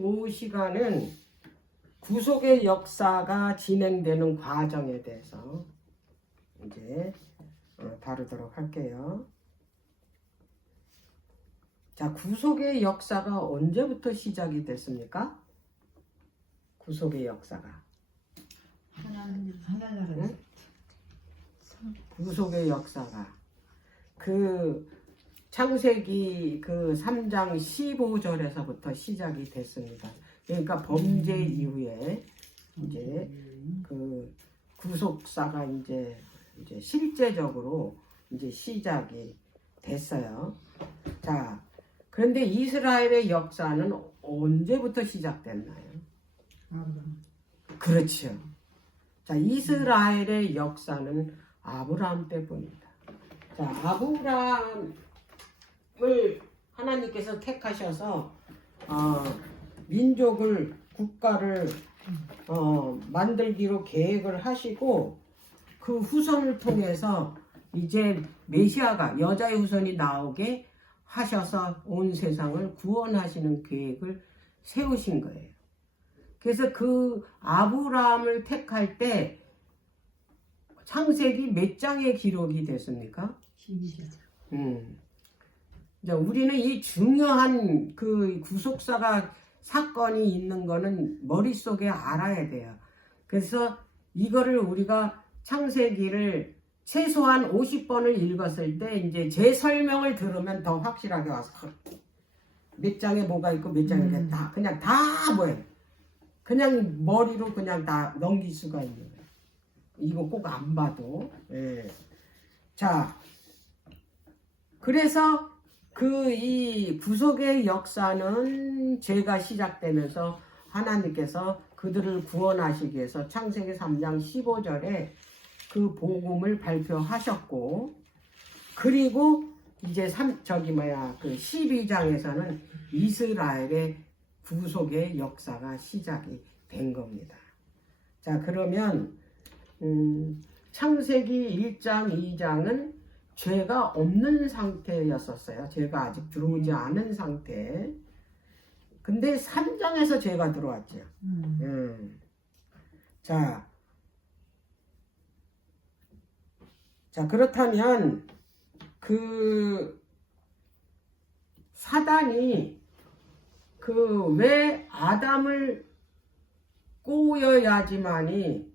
이 시간은 구속의 역사가 진행되는 과정에 대해서 이제 다루도록 할게요. 자, 구속의 역사가 언제부터 시작이 됐습니까? 구속의 역사가. 하나나라. 구속의 역사가 그 창세기 그 3장 15절에서부터 시작이 됐습니다. 그러니까 범죄 이후에 이제 그 구속사가 이제 실제적으로 이제 시작이 됐어요. 자, 그런데 이스라엘의 역사는 언제부터 시작됐나요? 그렇죠. 자, 이스라엘의 역사는 아브라함 때뿐입니다. 자, 아브라함을 하나님께서 택하셔서 민족을 국가를 만들기로 계획을 하시고 그 후손을 통해서 이제 메시아가 여자의 후손이 나오게 하셔서 온 세상을 구원하시는 계획을 세우신 거예요. 그래서 그 아브라함을 택할 때 창세기 몇 장의 기록이 됐습니까? 12장. 이제 우리는 이 중요한 그 구속사가 사건이 있는 거는 머릿속에 알아야 돼요. 그래서 이거를 우리가 창세기를 최소한 50번을 읽었을 때 이제 제 설명을 들으면 더 확실하게 와서 몇 장에 뭐가 있고 몇 장에 다 그냥 다 뭐예요. 그냥 머리로 그냥 다 넘길 수가 있는 거예요. 이거 꼭 안 봐도. 예. 자, 그래서 이 구속의 역사는 죄가 시작되면서 하나님께서 그들을 구원하시기 위해서 창세기 3장 15절에 그 복음을 발표하셨고, 그리고 이제 그 12장에서는 이스라엘의 구속의 역사가 시작이 된 겁니다. 자, 그러면 창세기 1장, 2장은 죄가 없는 상태였었어요. 죄가 아직 들어오지 않은 상태. 근데 3장에서 죄가 들어왔죠. 자, 그렇다면 그 사단이 왜 아담을 꼬여야지만이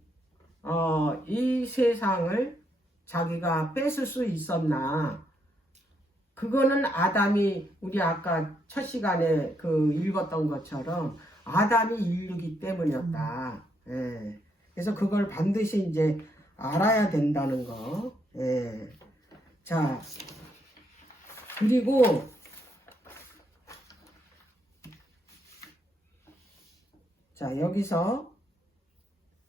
이 세상을 자기가 뺏을 수 있었나? 그거는 아담이 우리 아까 첫 시간에 읽었던 것처럼 아담이 인류기 때문이었다. 예. 그래서 그걸 반드시 이제 알아야 된다는 거. 예. 자, 그리고 자, 여기서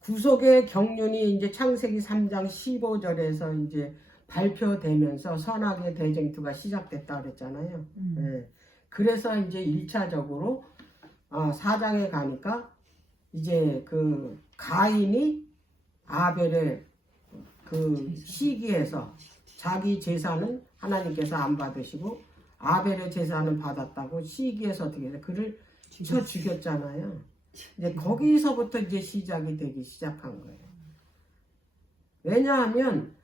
구속의 경륜이 이제 창세기 3장 15절에서 이제 발표되면서 선악의 대쟁투가 시작됐다 그랬잖아요. 예. 그래서 이제 1차적으로 4장에 가니까 이제 그 가인이 아벨의 그 시기에서 자기 제사는 하나님께서 안 받으시고 아벨의 제사는 받았다고 시기에서 어떻게 해서 그를 쳐 죽였잖아요. 이제 거기서부터 이제 시작이 되기 시작한 거예요. 왜냐하면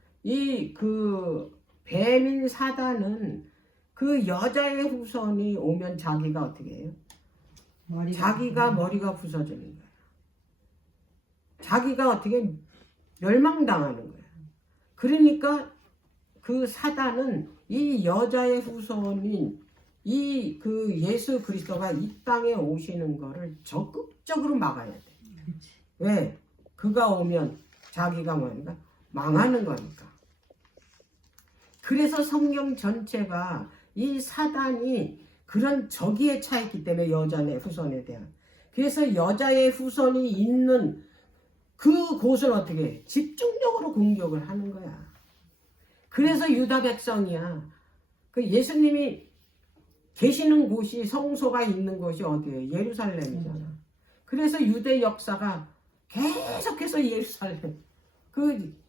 그 뱀인 사단은 그 여자의 후손이 오면 자기가 어떻게 해요? 자기가 머리가 부서지는 거예요. 자기가 어떻게 멸망당하는 거예요. 그러니까 그 사단은 이 여자의 후손인 그 예수 그리스도가 이 땅에 오시는 거를 적극적으로 막아야 돼. 왜? 그가 오면 자기가 뭐니까 망하는 거니까. 그래서 성경 전체가 이 사단이 그런 적이에 차있기 때문에 여자의 후손에 대한. 그래서 여자의 후손이 있는 그 곳을 어떻게 해? 집중적으로 공격을 하는 거야. 그래서 유다 백성이야. 그 예수님이 계시는 곳이 성소가 있는 곳이 어디예요? 예루살렘이잖아. 그래서 유대 역사가 계속해서 예루살렘.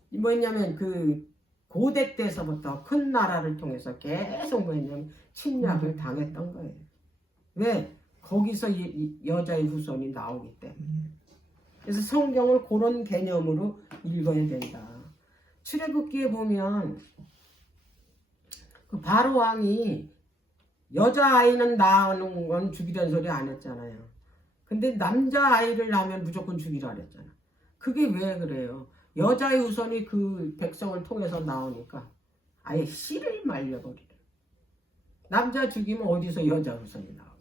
뭐냐면 고대 때서부터 큰 나라를 통해서 계속 뭐냐면 침략을 당했던 거예요. 왜? 거기서 이 여자의 후손이 나오기 때문에. 그래서 성경을 그런 개념으로 읽어야 된다. 출애굽기에 보면 그 바로 왕이 여자아이는 낳는 건 죽이라는 소리 안 했잖아요. 근데 남자아이를 낳으면 무조건 죽이라 그랬잖아. 그게 왜 그래요? 여자의 후손이 그 백성을 통해서 나오니까 아예 씨를 말려버리래. 남자 죽이면 어디서 여자 후손이 나오고.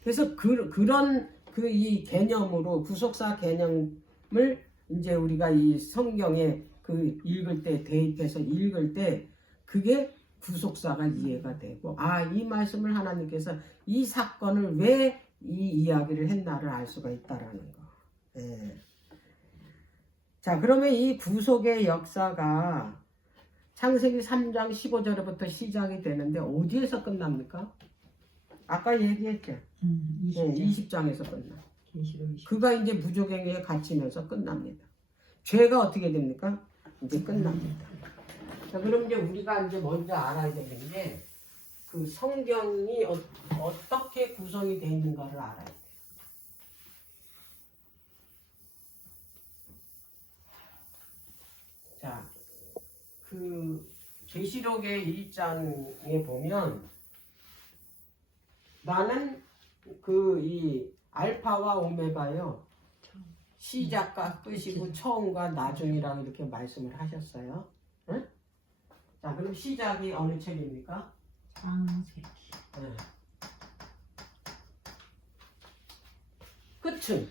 그래서 그런 이 개념으로 구속사 개념을 이제 우리가 이 성경에 그 읽을 때 대입해서 읽을 때 그게 구속사가 이해가 되고 이 말씀을 하나님께서 이 사건을 왜 이 이야기를 했나를 알 수가 있다라는 거. 예. 자, 그러면 이 구속의 역사가 창세기 3장 15절부터 시작이 되는데 어디에서 끝납니까? 아까 얘기했죠. 20장에서 끝나. 그가 이제 부족행위에 갇히면서 끝납니다. 죄가 어떻게 됩니까? 이제 끝납니다. 자, 그럼 이제 우리가 이제 먼저 알아야 되는 게 그 성경이 어떻게 구성이 되어 있는가를 알아야 돼요. 자, 그 계시록의 1장에 보면 나는 그 이 알파와 오메가요. 시작과 끝이고 처음과 나중이라고 이렇게 말씀을 하셨어요. 응? 자, 그럼 시작이 어느 책입니까? 창세기. 네. 끝은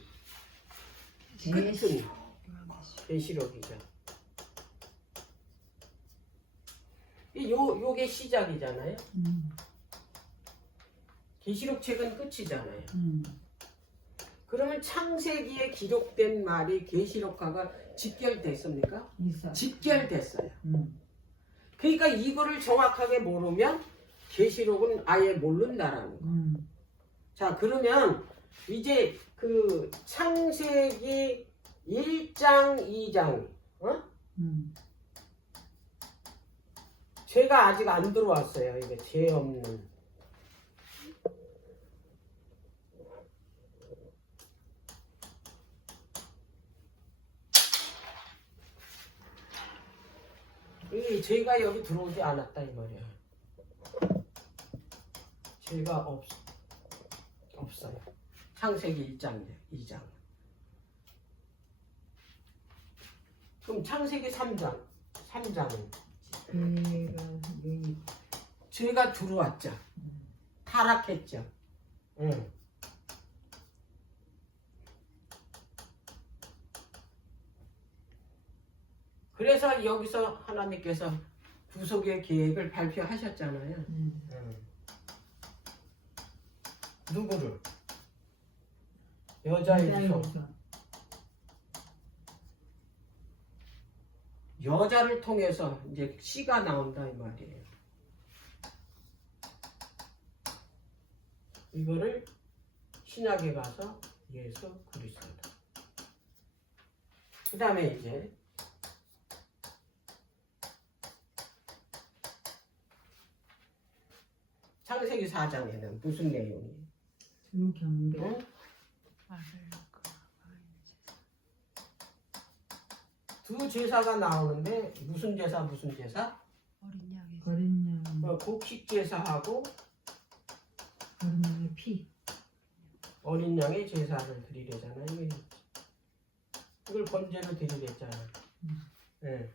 계시록이죠. 요게 시작이잖아요. 계시록 책은 끝이잖아요. 그러면 창세기에 기록된 말이 계시록과가 직결됐습니까? 직결됐어요. 그러니까 이거를 정확하게 모르면 계시록은 아예 모른다라는 거. 자, 그러면 이제 그 창세기 1장, 2장, 죄가 아직 안 들어왔어요. 이게 죄 없는. 이 죄가 여기 들어오지 않았다 이 말이야. 죄가 없어요. 창세기 1장, 2장. 그럼 창세기 3장은 죄가 들어왔죠. 타락했죠. 응. 그래서 여기서 하나님께서 구속의 계획을 발표하셨잖아요. 누구를? 여자의 후손. 여자를 통해서 이제 씨가 나온다 이 말이에요. 이거를 신약에 가서 예수 그리스도다. 그 다음에 이제 창세기 4장에는 무슨 내용이에요? 경배. 응? 두 제사가 나오는데 무슨 제사? 어린 양. 곡식 제사하고 어린 양의 피. 어린 양의 제사를 드리래잖아요. 이걸 번제로 드리랬잖아. 네.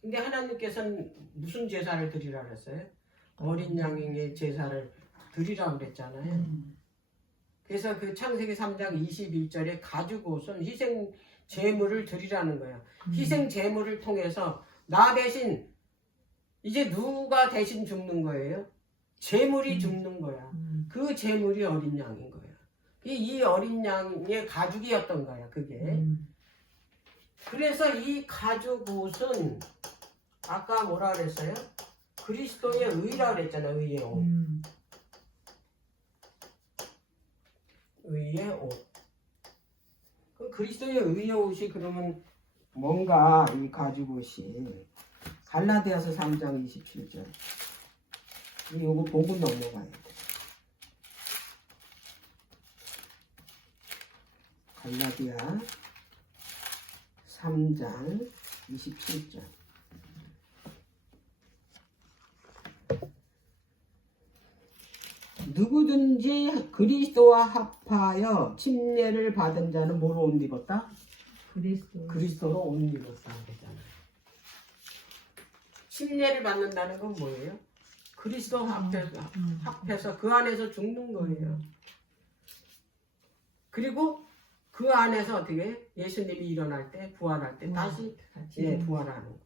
근데 하나님께서는 무슨 제사를 드리라 그랬어요? 어린 양의 제사를 드리라고 그랬잖아요. 그래서 그 창세기 3장 21절에 가죽 옷은 희생 제물을 드리라는 거야. 희생 제물을 통해서 나 대신 이제 누가 대신 죽는 거예요? 제물이 죽는 거야. 그 제물이 어린 양인 거야. 이 어린 양의 가죽이었던 거야, 그게. 그래서 이 가죽 옷은 아까 뭐라 그랬어요? 그리스도의 의라 그랬잖아, 의의 옷. 의의 옷. 그 그리스도의 의의 옷이 그러면 뭔가 이 가죽 옷이 갈라디아서 3장 27절. 이거 보고 넘어가야 돼. 갈라디아 3장 27절. 누구든지 그리스도와 합하여 침례를 받은 자는 뭐로 옷 입었다? 그리스도로 옷 입었다 그랬잖아요. 침례를 받는다는 건 뭐예요? 그리스도 합해서 그 안에서 죽는 거예요. 그리고 그 안에서 어떻게 예수님이 일어날 때 부활할 때 다시 부활하는 거.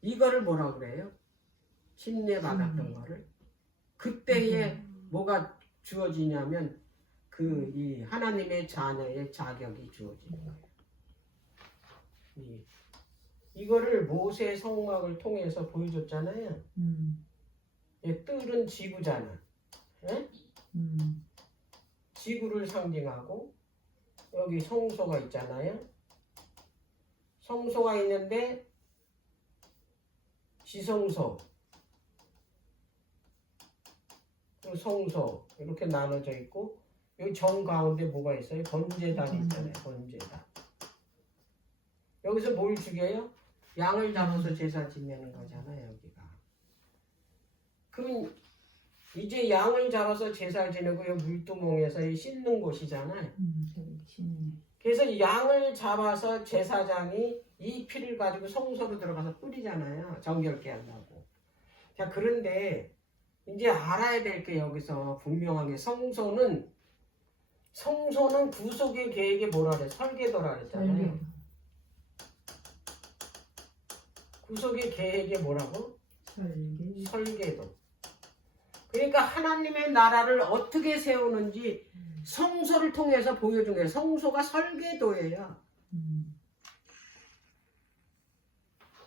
이거를 뭐라고 그래요? 침례 받았던 거를 그때에 뭐가 주어지냐면 이 하나님의 자녀의 자격이 주어지는 거예요. 이거를 모세의 성막을 통해서 보여줬잖아요. 뜰은 지구잖아. 예? 지구를 상징하고 여기 성소가 있잖아요. 성소가 있는데 지성소, 그리고 성소 이렇게 나눠져 있고 여기 정 가운데 뭐가 있어요? 번제단이 있잖아요. 번제단. 여기서 뭘 죽여요? 양을 잡아서 제사 지내는 거잖아요. 여기가. 그럼 이제 양을 잡아서 제사를 지내고 이 물두멍에서 씻는 곳이잖아요. 그래서 양을 잡아서 제사장이 이 피를 가지고 성소로 들어가서 뿌리잖아요. 정결케 한다고. 자, 그런데 이제 알아야 될 게 여기서 분명하게 성소는 구속의 계획에 뭐라 그래? 설계도라 그랬잖아요. 구속의 계획에 뭐라고? 설계도. 그러니까 하나님의 나라를 어떻게 세우는지 성소를 통해서 보여준 거예요. 성소가 설계도예요.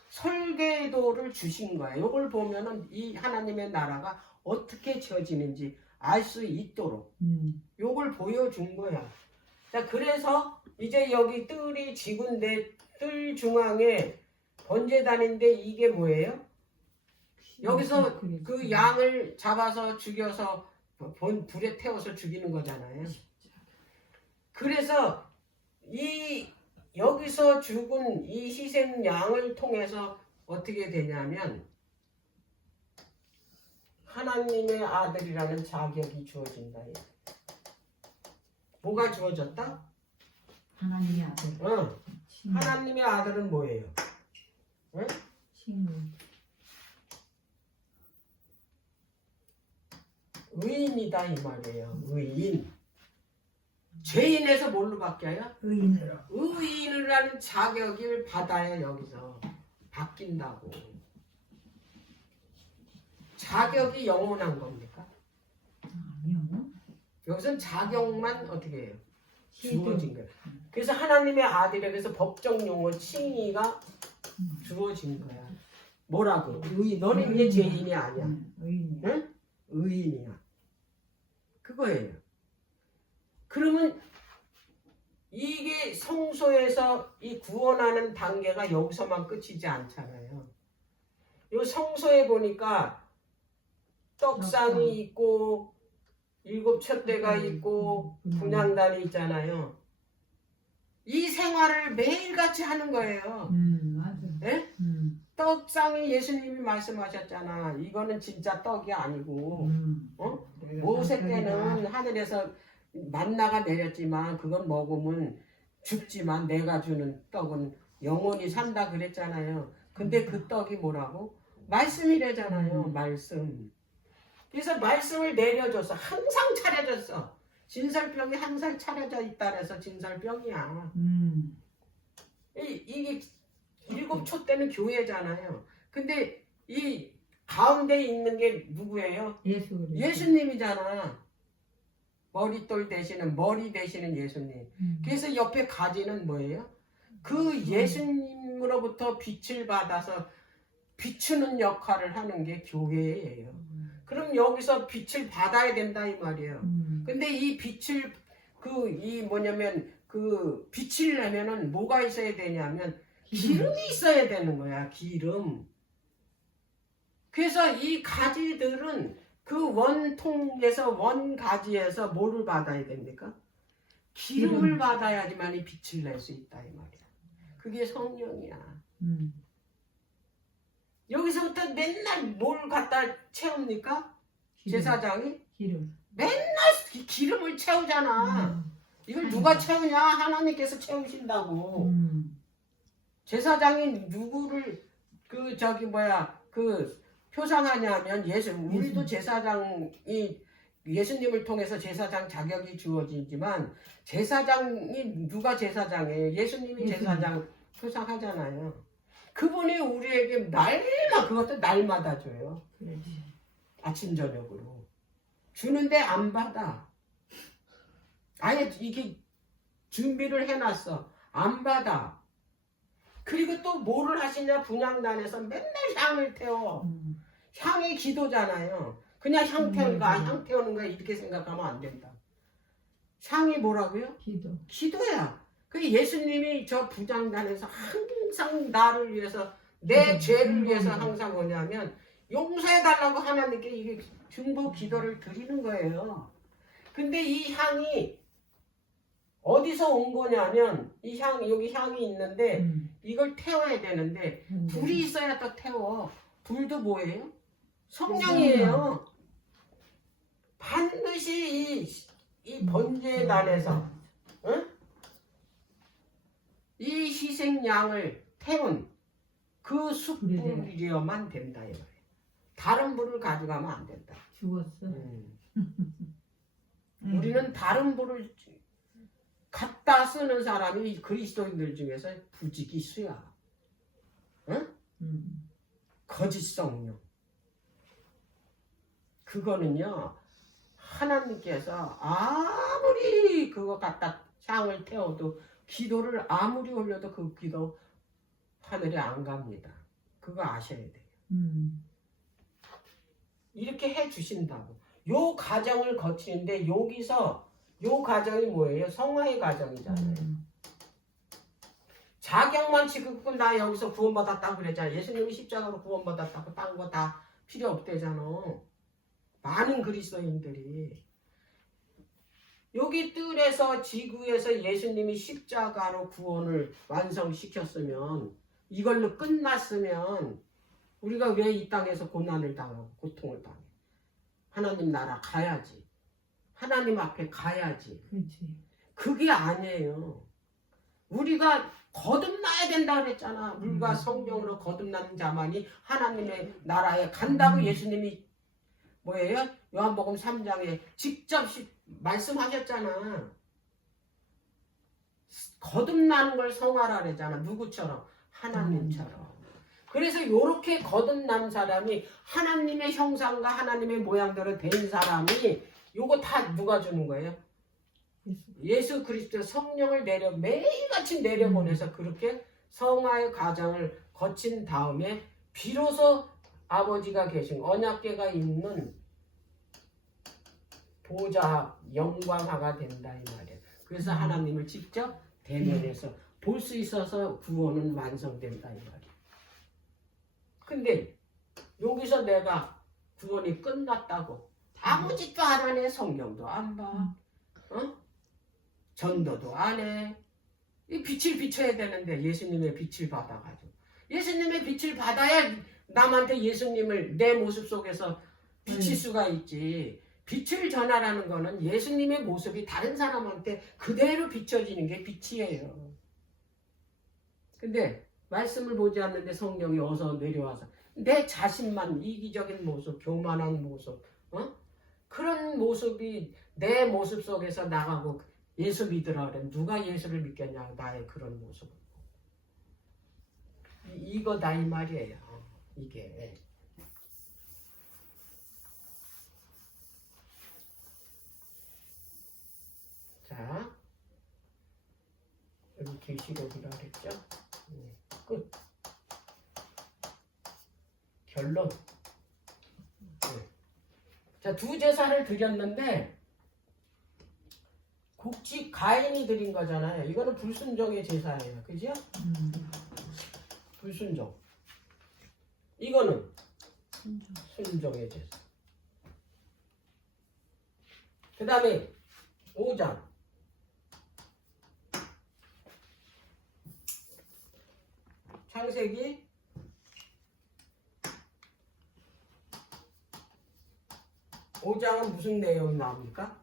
설계도를 주신 거예요. 이걸 보면은 이 하나님의 나라가 어떻게 지어지는지 알 수 있도록 이걸 보여준 거야. 자, 그래서 이제 여기 뜰이 지구인데 뜰 중앙에 번제단인데 이게 뭐예요? 여기서 그 양을 잡아서 죽여서 불에 태워서 죽이는 거잖아요. 그래서 여기서 죽은 이 희생 양을 통해서 어떻게 되냐면 하나님의 아들이라는 자격이 주어진다. 뭐가 주어졌다? 하나님의 아들. 하나님의 아들은 뭐예요? 응? 의인이다 이 말이에요. 의인. 죄인에서 뭘로 바뀌어요? 의인으로. 의인이라는 자격을 받아야 여기서 바뀐다고. 자격이 영원한 겁니까? 아니요. 여기서는 자격만 어떻게 해요? 주어진 거예요. 그래서 하나님의 아들에 그래서 법정 용어 칭의가 주어진 거야. 뭐라고? 너는 이제 죄인이 아니야. 의인이야. 응? 의인이야. 그거예요. 그러면 이게 성소에서 이 구원하는 단계가 여기서만 끝이지 않잖아요. 이 성소에 보니까 떡상이 있고 7 촛대가 있고 분향단이 있잖아요. 이 생활을 매일같이 하는 거예요. 맞아. 네? 떡상이 예수님이 말씀하셨잖아. 이거는 진짜 떡이 아니고 모세 때는 하늘에서 만나가 내렸지만 그건 먹으면 죽지만 내가 주는 떡은 영원히 산다 그랬잖아요. 근데 그 떡이 뭐라고? 말씀이래잖아요. 말씀. 그래서 말씀을 내려줘서 항상 차려졌어. 진설병이 항상 차려져 있다 그래서 진설병이야. 이게 7 촛대는 교회잖아요. 근데 이 가운데 있는 게 누구예요? 예수님이잖아. 머리 되시는 예수님. 그래서 옆에 가지는 뭐예요? 그 예수님으로부터 빛을 받아서 비추는 역할을 하는 게 교회예요. 그럼 여기서 빛을 받아야 된다 이 말이에요. 근데 이 빛을 빛을 내면은 뭐가 있어야 되냐면 기름이 있어야 되는 거야. 기름. 그래서 이 가지들은 그 원통에서 원가지에서 뭐를 받아야 됩니까? 기름을 받아야지만 이 빛을 낼 수 있다 이 말이야. 그게 성령이야. 여기서부터 맨날 뭘 갖다 채웁니까? 제사장이? 기름. 맨날 기름을 채우잖아. 이걸 누가 채우냐? 하나님께서 채우신다고. 제사장이 누구를 표상하냐면 우리도 제사장이 예수님을 통해서 제사장 자격이 주어지지만 제사장이 누가 제사장이에요? 예수님이 제사장 표상하잖아요. 그분이 우리에게 그것도 날마다 줘요. 아침 저녁으로 주는데 안 받아. 아예 이게 준비를 해놨어. 안 받아. 그리고 또 뭐를 하시냐? 분향단에서 맨날 향을 태워. 향이 기도잖아요. 그냥 향 태우는 거, 향 태우는 거야 이렇게 생각하면 안 된다. 향이 뭐라고요? 기도야. 그 예수님이 저 분향단에서 항상 나를 위해서 내 죄를 위해서 항상 뭐냐면 용서해달라고 하나님께 이게 중보 기도를 드리는 거예요. 근데 이 향이 어디서 온 거냐면 여기 향이 있는데 이걸 태워야 되는데 불이 있어야 또 태워. 불도 뭐예요? 성령이에요. 반드시 이 번제단에서 이 희생양을 태운 그 숯불이어만 된다 이 말이에요. 다른 불을 가져가면 안 된다. 죽었어. 우리는 다른 불을 갖다 쓰는 사람이 그리스도인들 중에서 부지기수야. 응? 거짓 성령. 그거는요 하나님께서 아무리 그거 갖다 향을 태워도 기도를 아무리 올려도 그 기도 하늘에 안 갑니다. 그거 아셔야 돼요. 이렇게 해 주신다고. 요 과정을 거치는데 여기서 요 과정이 뭐예요? 성화의 과정이잖아요. 자격만 지금 나 여기서 구원받았다고 그랬잖아. 예수님이 십자가로 구원받았다고 딴 거 다 필요 없대잖아. 많은 그리스도인들이 여기 뜰에서 지구에서 예수님이 십자가로 구원을 완성시켰으면 이걸로 끝났으면 우리가 왜 이 땅에서 고난을 당하고 고통을 당해? 하나님 나라 가야지. 하나님 앞에 가야지. 그게 아니에요. 우리가 거듭나야 된다 그랬잖아. 물과 성령으로 거듭나는 자만이 하나님의 나라에 간다고 예수님이 뭐예요? 요한복음 3장에 직접 말씀하셨잖아. 거듭나는 걸 성화라 그랬잖아. 누구처럼? 하나님처럼. 그래서 이렇게 거듭난 사람이 하나님의 형상과 하나님의 모양대로 된 사람이 요거 다 누가 주는 거예요? 예수 그리스도 성령을 매일같이 내려보내서 그렇게 성화의 과정을 거친 다음에 비로소 아버지가 계신 언약궤가 있는 보좌 영광하가 된다 이 말이에요. 그래서 하나님을 직접 대면해서 볼 수 있어서 구원은 완성된다 이 말이에요. 근데 여기서 내가 구원이 끝났다고 아무 짓도 안 하네. 성령도 안 봐. 전도도 안 해. 이 빛을 비춰야 되는데 예수님의 빛을 받아가지고 예수님의 빛을 받아야 남한테 예수님을 내 모습 속에서 비칠 수가 있지. 빛을 전하라는 거는 예수님의 모습이 다른 사람한테 그대로 비춰지는 게 빛이에요. 근데 말씀을 보지 않는데 성령이 어서 내려와서 내 자신만 이기적인 모습, 교만한 모습, 그런 모습이 내 모습 속에서 나가고 예수 믿으라 그래. 누가 예수를 믿겠냐? 나의 그런 모습을. 이거다 이 말이에요. 이게. 자, 여기 계시록이라 그랬죠? 끝. 결론. 자, 두 제사를 드렸는데 곡식 가인이 드린 거잖아요. 이거는 불순종의 제사예요. 그죠? 불순종. 이거는 순종의 제사. 그 다음에 5장. 창세기 5장은 무슨 내용이 나옵니까?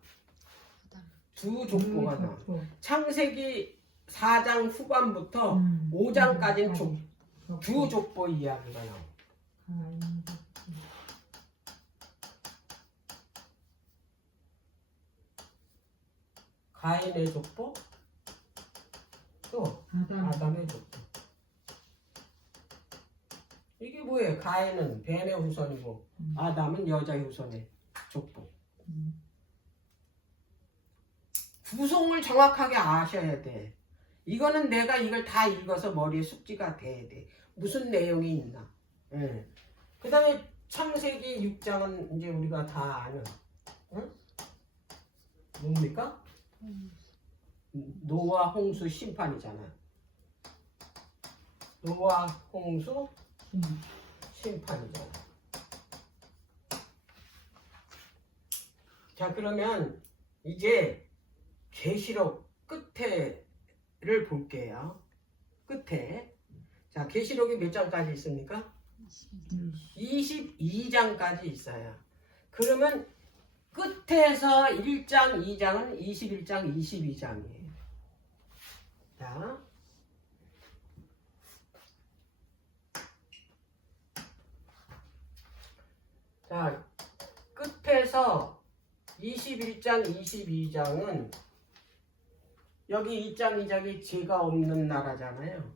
두 족보가 나와. 창세기 4장 후반부터 5장까지는 두 족보 이야기가 나와. 가인의 족보, 또 아담의 족보. 이게 뭐예요? 가인은 벤의 후손이고 아담은 여자의 후손의 족보. 구성을 정확하게 아셔야 돼. 이거는 내가 이걸 다 읽어서 머리에 숙지가 돼야 돼. 무슨 내용이 있나. 예. 그 다음에 창세기 6장은 이제 우리가 다 아는, 응? 뭡니까? 노아 홍수 심판이잖아. 노아 홍수 심판이잖아. 자, 그러면 이제 계시록 끝에를 볼게요. 끝에. 자, 계시록이 몇 장까지 있습니까? 22장까지 있어요. 그러면 끝에서 1장, 2장은 21장, 22장이에요. 자, 끝에서 21장, 22장은 여기 2장, 2장이 죄가 없는 나라잖아요.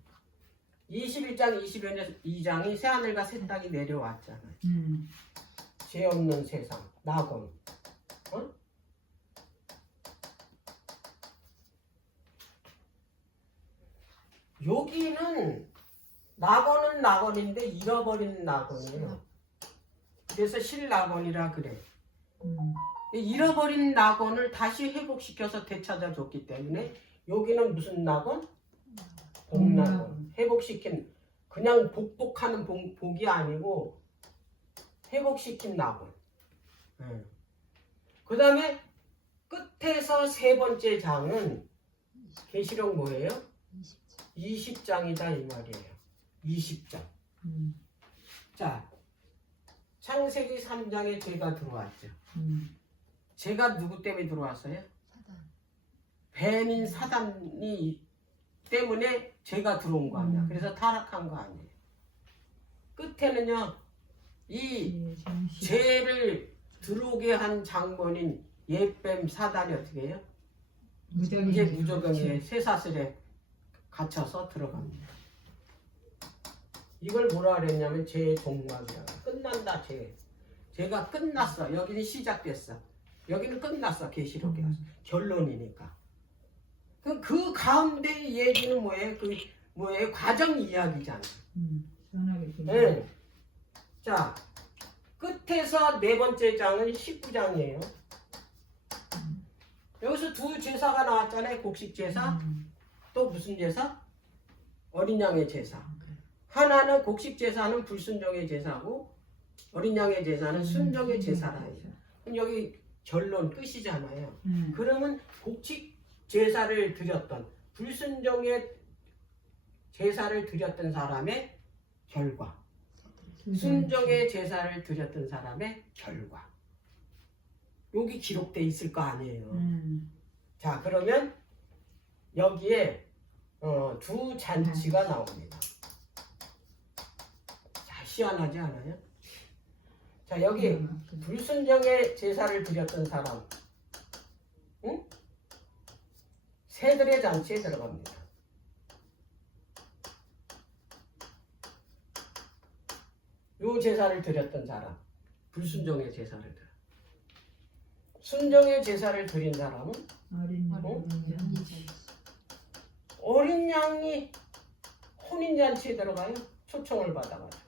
21장, 22장이 새하늘과 새 땅이 내려왔잖아요. 죄 없는 세상, 낙원. 어? 여기는 낙원은 낙원인데 잃어버린 낙원이에요. 그래서 실낙원이라 그래. 잃어버린 낙원을 다시 회복시켜서 되찾아줬기 때문에 여기는 무슨 낙원? 복낙원. 회복시킨, 그냥 복복하는 복이 아니고 회복시킨 낙원. 그 다음에 끝에서 세 번째 장은 계시록 뭐예요? 20장이다 이 말이에요. 20장. 자, 창세기 3장에 죄가 들어왔죠. 죄가 누구 때문에 들어왔어요? 뱀인 사단이 때문에 죄가 들어온 거 아니야. 그래서 타락한 거 아니에요. 끝에는요, 이 죄를 들어오게 한 장본인 옛뱀 사단이 어떻게 해요? 이제 무저갱의 쇠사슬에 갇혀서 들어갑니다. 이걸 뭐라 그랬냐면 죄의 종말이야. 끝난다 죄. 죄가 끝났어. 여기는 시작됐어. 여기는 끝났어. 계시록이 결론이니까. 그 가운데 얘기는 뭐예요? 그 뭐예요? 과정 이야기잖아. 네. 자, 끝에서 네 번째 장은 19장이에요. 여기서 두 제사가 나왔잖아요. 곡식 제사. 또 무슨 제사? 어린 양의 제사. 하나는 곡식 제사는 불순종의 제사고 어린 양의 제사는 순종의 제사라 해요. 그럼 여기 결론 끝이잖아요. 그러면 곡식 제사를 드렸던 불순종의 제사를 드렸던 사람의 결과, 순종의 제사를 드렸던 사람의 결과. 여기 기록돼 있을 거 아니에요. 자, 그러면 여기에 두 잔치가 나옵니다. 자, 희한하지 않아요? 자, 여기 불순종의 제사를 드렸던 사람, 응? 새들의 잔치에 들어갑니다. 요 제사를 드렸던 사람, 불순종의 제사를 드려. 순종의 제사를 드린 사람은 어린 양이 혼인잔치에 들어가요. 초청을 받아가지고.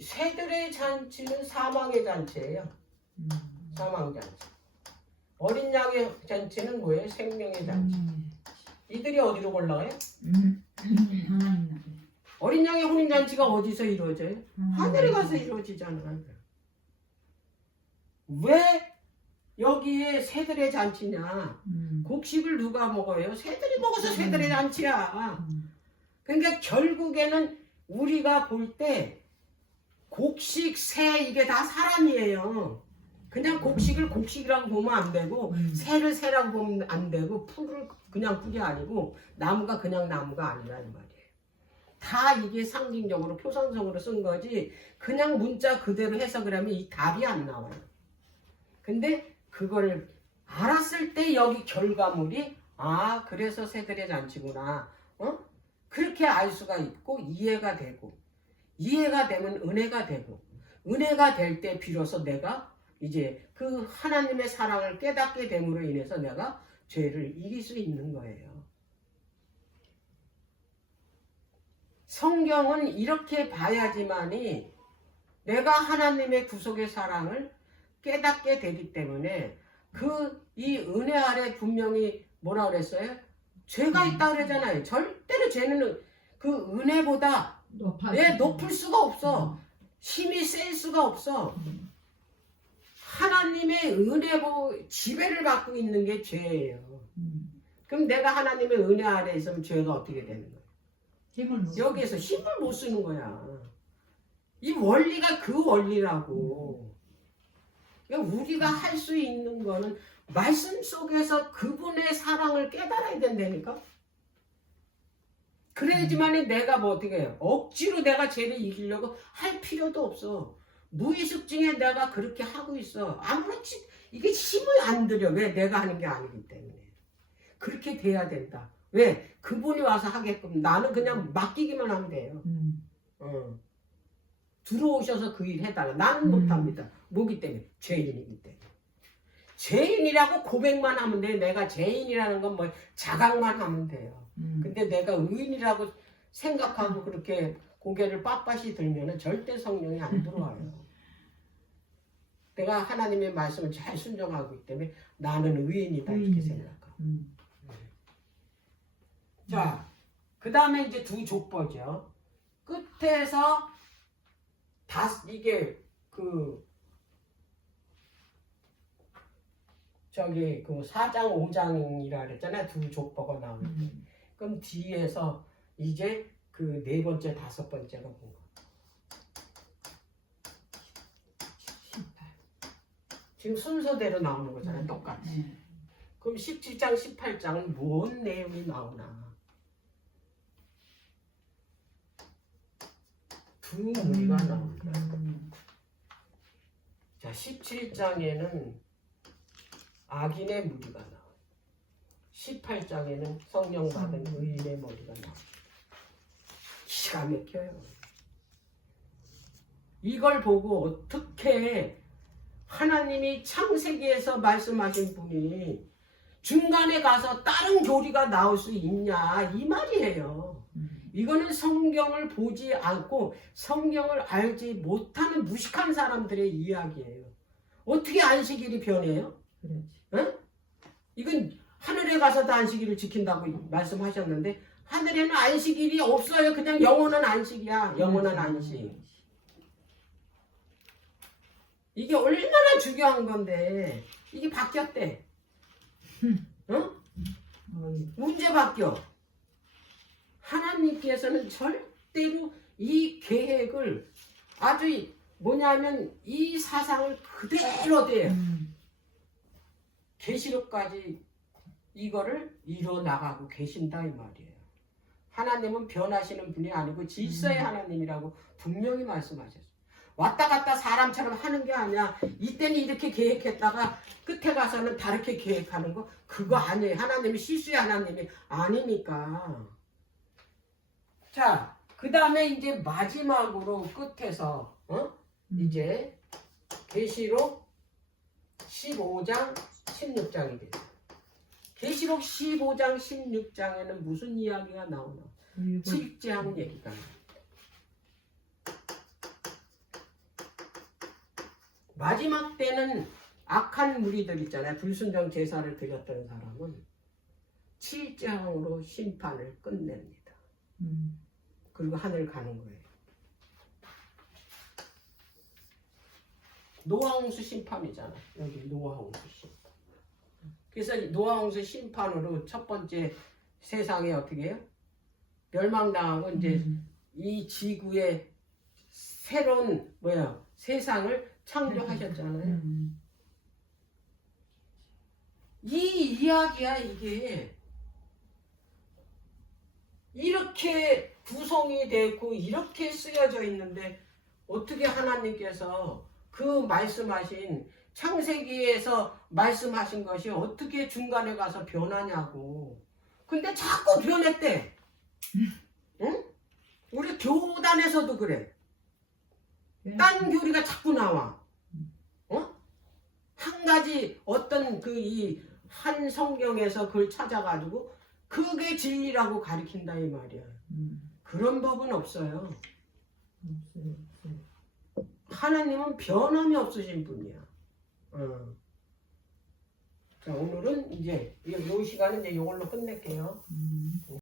새들의 잔치는 사망의 잔치예요. 사망잔치. 어린 양의 잔치는 뭐예요? 생명의 잔치. 이들이 어디로 올라가요? 어린 양의 혼인잔치가 어디서 이루어져요? 하늘에 가서 이루어지잖아요. 왜 여기에 새들의 잔치냐? 곡식을 누가 먹어요? 새들이 먹어서 새들의 잔치야. 그러니까 결국에는 우리가 볼 때 곡식, 새 이게 다 사람이에요. 그냥 곡식을 곡식이라고 보면 안 되고 새를 새라고 보면 안 되고 풀을 그냥 풀이 아니고 나무가 그냥 나무가 아니라는 말이에요. 다 이게 상징적으로 표상성으로 쓴 거지 그냥 문자 그대로 해석을 하면 이 답이 안 나와요. 근데 그걸 알았을 때 여기 결과물이 아 그래서 새들의 잔치구나. 그렇게 알 수가 있고 이해가 되고 이해가 되면 은혜가 되고 은혜가 될 때 비로소 내가 이제 그 하나님의 사랑을 깨닫게 됨으로 인해서 내가 죄를 이길 수 있는 거예요. 성경은 이렇게 봐야지만이 내가 하나님의 구속의 사랑을 깨닫게 되기 때문에 이 은혜 아래 분명히 뭐라 그랬어요? 죄가 있다고 그러잖아요. 절대로 죄는 그 은혜보다 높을 수가 없어. 힘이 셀 수가 없어. 하나님의 은혜로 지배를 받고 있는 게 죄예요. 그럼 내가 하나님의 은혜 아래 있으면 죄가 어떻게 되는 거야? 여기에서 힘을 못 쓰는 거야. 이 원리가 그 원리라고. 그러니까 우리가 할 수 있는 거는 말씀 속에서 그분의 사랑을 깨달아야 된다니까. 그래야지만 내가 뭐 어떻게 해요? 억지로 내가 죄를 이기려고 할 필요도 없어. 무의식 중에 내가 그렇게 하고 있어. 아무렇지 이게 힘을 안 들여. 왜? 내가 하는 게 아니기 때문에. 그렇게 돼야 된다. 왜? 그분이 와서 하게끔 나는 그냥 맡기기만 하면 돼요. 들어오셔서 그 일 해달라. 나는 못합니다. 뭐기 때문에? 죄인이기 때문에. 죄인이라고 고백만 하면 돼. 내가 죄인이라는 건 뭐 자각만 하면 돼요. 근데 내가 의인이라고 생각하고 그렇게 고개를 빳빳이 들면 절대 성령이 안 들어와요. 내가 하나님의 말씀을 잘 순종하고 있기 때문에 나는 의인이다 이렇게 생각하고. 자, 그 다음에 이제 두 족보죠. 끝에서 이게 그 4장 5장이라 그랬잖아요. 두 족보가 나오는데. 그럼 뒤에서 이제 그 네 번째 다섯 번째가 뭔가? 지금 순서대로 나오는 거잖아요. 똑같이. 그럼 17장 18장은 뭔 내용이 나오나? 두 무리가 나옵니다. 자, 17장에는 악인의 무리가 나와요. 18장에는 성령 받은 의인의 머리가 나와요. 기가 막혀요. 이걸 보고 어떻게 하나님이 창세기에서 말씀하신 분이 중간에 가서 다른 교리가 나올 수 있냐 이 말이에요. 이거는 성경을 보지 않고 성경을 알지 못하는 무식한 사람들의 이야기예요. 어떻게 안식일이 변해요? 응? 이건 하늘에 가서도 안식일을 지킨다고 말씀하셨는데 하늘에는 안식일이 없어요. 그냥 영원한 안식이야. 영원한 안식. 이게 얼마나 중요한 건데 이게 바뀌었대. 응? 언제 바뀌어? 하나님께서는 절대로 이 계획을 아주 뭐냐면 이 사상을 그대로 돼요. 계시록까지 이거를 이뤄나가고 계신다 이 말이에요. 하나님은 변하시는 분이 아니고 질서의 하나님이라고 분명히 말씀하셨어요. 왔다 갔다 사람처럼 하는 게 아니야. 이때는 이렇게 계획했다가 끝에 가서는 다르게 계획하는 거 그거 아니에요. 하나님이 실수의 하나님이 아니니까. 자, 그 다음에 이제 마지막으로 끝에서 이제 계시록 15장 16장이겠죠. 계시록 15장 16장에는 무슨 이야기가 나오나? 칠장 얘기가 나옵니다. 마지막 때는 악한 무리들 있잖아요. 불순종 제사를 드렸던 사람은 7장으로 심판을 끝냅니다. 그리고 하늘 가는 거예요. 노아홍수 심판이잖아. 여기 노아홍수 심판. 그래서 이 노아홍수 심판으로 첫 번째 세상에 어떻게 해요? 멸망당하고 이제 이 지구의 새로운 세상을 창조하셨잖아요. 이 이야기야 이게. 이렇게 구성이 되고 이렇게 쓰여져 있는데 어떻게 하나님께서 그 말씀하신 창세기에서 말씀하신 것이 어떻게 중간에 가서 변하냐고. 근데 자꾸 변했대. 응? 우리 교단에서도 그래. 딴 교리가 자꾸 나와. 한 가지 어떤 이 한 성경에서 그걸 찾아가지고 그게 진리라고 가리킨다 이 말이야. 그런 법은 없어요. 하나님은 변함이 없으신 분이야. 자, 오늘은 이제 이 시간은 이제 이걸로 끝낼게요.